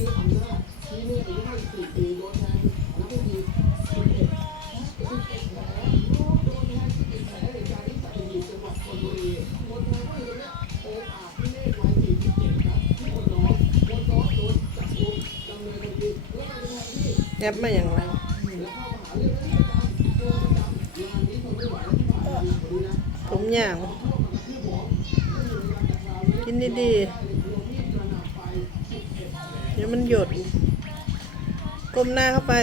แอบมาอย่างไรผมยาวกินดีๆ เดี๋ยวมันหยดก้มหน้าเข้าไป